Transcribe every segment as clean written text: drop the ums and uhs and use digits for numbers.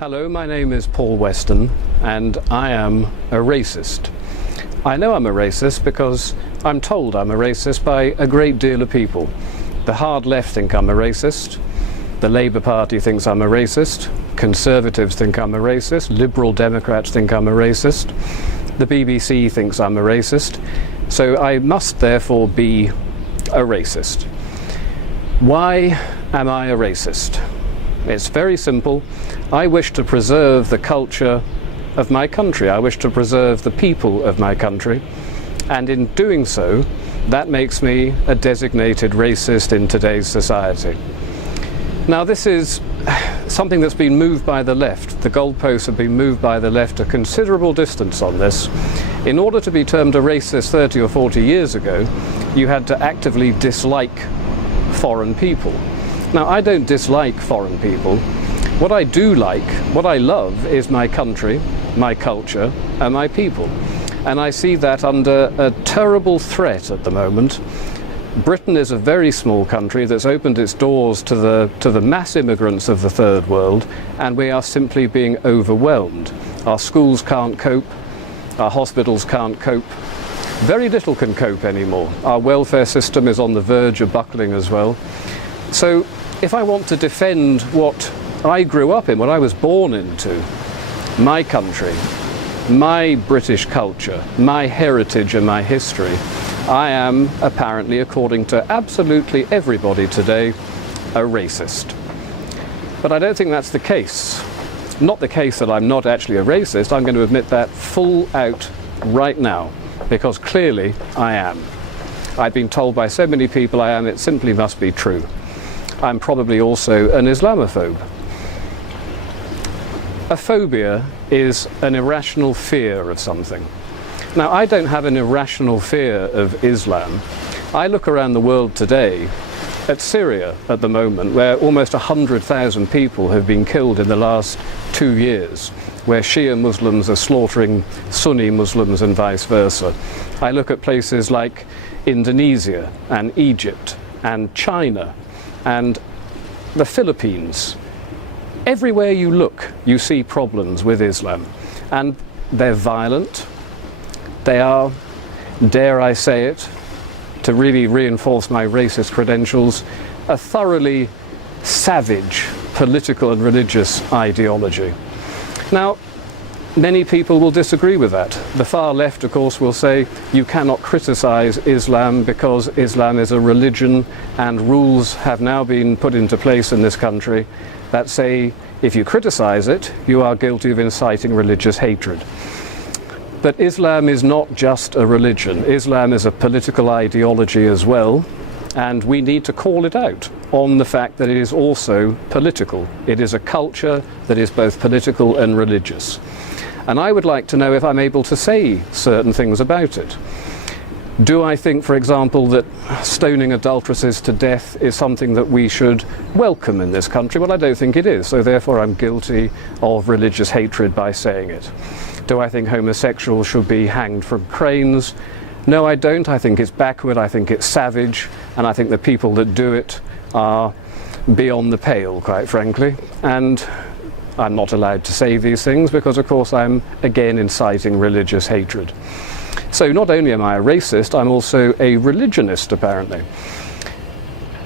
Hello, my name is Paul Weston, and I am a racist. I know I'm a racist because I'm told I'm a racist by a great deal of people. The hard left think I'm a racist, the Labour Party thinks I'm a racist, Conservatives think I'm a racist, Liberal Democrats think I'm a racist, the BBC thinks I'm a racist, so I must therefore be a racist. Why am I a racist? It's very simple. I wish to preserve the culture of my country. I wish to preserve the people of my country. And in doing so, that makes me a designated racist in today's society. Now, this is something that's been moved by the left. The goalposts have been moved by the left a considerable distance on this. In order to be termed a racist 30 or 40 years ago, you had to actively dislike foreign people. Now, I don't dislike foreign people. What I do like, what I love, is my country, my culture, and my people. And I see that under a terrible threat at the moment. Britain is a very small country that's opened its doors to the mass immigrants of the third world, and we are simply being overwhelmed. Our schools can't cope, our hospitals can't cope. Very little can cope anymore. Our welfare system is on the verge of buckling as well. So if I want to defend what I grew up in, what I was born into, my country, my British culture, my heritage and my history, I am apparently, according to absolutely everybody today, a racist. But I don't think that's the case. Not the case that I'm not actually a racist. I'm going to admit that full out right now, because clearly I am. I've been told by so many people I am, it simply must be true. I'm probably also an Islamophobe. A phobia is an irrational fear of something. Now, I don't have an irrational fear of Islam. I look around the world today at Syria at the moment, where almost 100,000 people have been killed in the last 2 years, where Shia Muslims are slaughtering Sunni Muslims and vice versa. I look at places like Indonesia and Egypt and China and the Philippines. Everywhere you look, you see problems with Islam. And they're violent. They are, dare I say it, to really reinforce my racist credentials, a thoroughly savage political and religious ideology. Now, many people will disagree with that. The far left, of course, will say you cannot criticize Islam because Islam is a religion and rules have now been put into place in this country that say if you criticize it, you are guilty of inciting religious hatred. But Islam is not just a religion. Islam is a political ideology as well, and we need to call it out on the fact that it is also political. It is a culture that is both political and religious. And I would like to know if I'm able to say certain things about it. Do I think, for example, that stoning adulteresses to death is something that we should welcome in this country? Well, I don't think it is, so therefore I'm guilty of religious hatred by saying it. Do I think homosexuals should be hanged from cranes? No, I don't. I think it's backward, I think it's savage, and I think the people that do it are beyond the pale, quite frankly. And I'm not allowed to say these things because, of course, I'm again inciting religious hatred. So not only am I a racist, I'm also a religionist, apparently.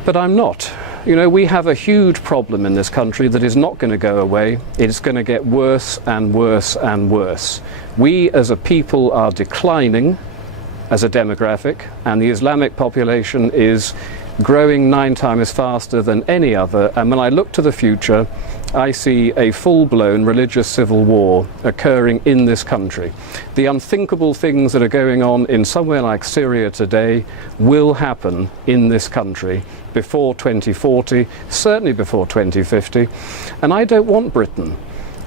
But I'm not. You know, we have a huge problem in this country that is not going to go away. It's going to get worse and worse and worse. We as a people are declining as a demographic, and the Islamic population is growing 9 times faster than any other. And when I look to the future, I see a full-blown religious civil war occurring in this country. The unthinkable things that are going on in somewhere like Syria today will happen in this country before 2040, certainly before 2050. And I don't want Britain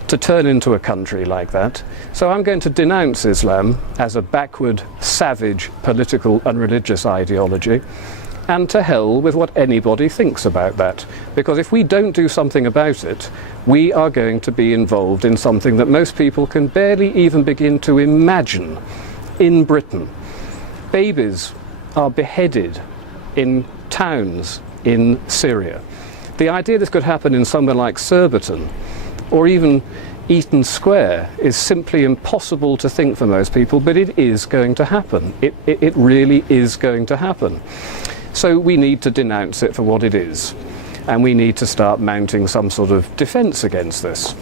to turn into a country like that. So I'm going to denounce Islam as a backward, savage political and religious ideology. And to hell with what anybody thinks about that. Because if we don't do something about it, we are going to be involved in something that most people can barely even begin to imagine in Britain. Babies are beheaded in towns in Syria. The idea this could happen in somewhere like Surbiton or even Eaton Square is simply impossible to think for most people, but it is going to happen. It really is going to happen. So we need to denounce it for what it is, and we need to start mounting some sort of defence against this.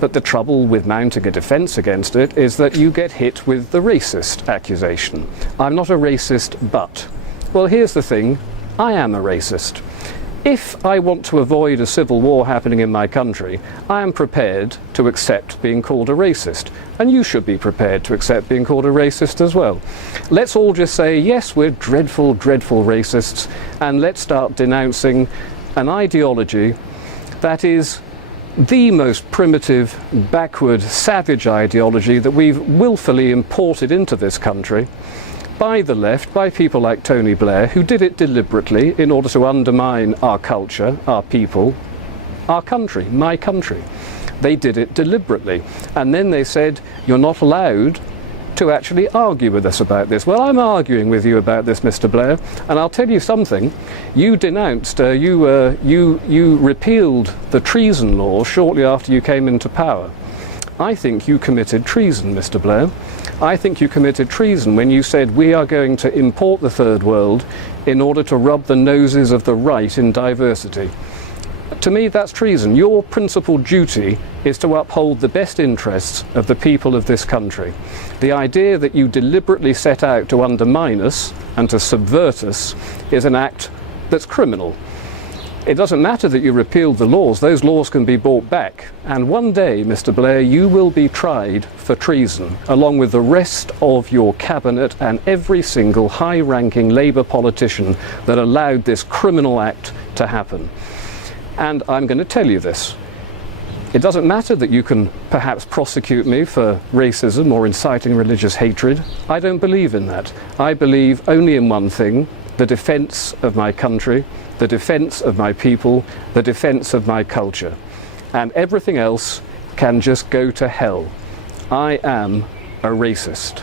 But the trouble with mounting a defence against it is that you get hit with the racist accusation. I'm not a racist, but. Well, here's the thing, I am a racist. If I want to avoid a civil war happening in my country, I am prepared to accept being called a racist. And you should be prepared to accept being called a racist as well. Let's all just say, yes, we're dreadful, dreadful racists, and let's start denouncing an ideology that is the most primitive, backward, savage ideology that we've willfully imported into this country by the left, by people like Tony Blair, who did it deliberately in order to undermine our culture, our people, our country, my country. They did it deliberately. And then they said, you're not allowed to actually argue with us about this. Well, I'm arguing with you about this, Mr. Blair, and I'll tell you something. You denounced, you repealed the treason law shortly after you came into power. I think you committed treason, Mr. Blair. I think you committed treason when you said we are going to import the third world in order to rub the noses of the right in diversity. To me, that's treason. Your principal duty is to uphold the best interests of the people of this country. The idea that you deliberately set out to undermine us and to subvert us is an act that's criminal. It doesn't matter that you repealed the laws, those laws can be brought back. And one day, Mr. Blair, you will be tried for treason, along with the rest of your cabinet and every single high-ranking Labour politician that allowed this criminal act to happen. And I'm going to tell you this. It doesn't matter that you can perhaps prosecute me for racism or inciting religious hatred. I don't believe in that. I believe only in one thing, the defence of my country, the defence of my people, the defence of my culture. And everything else can just go to hell. I am a racist.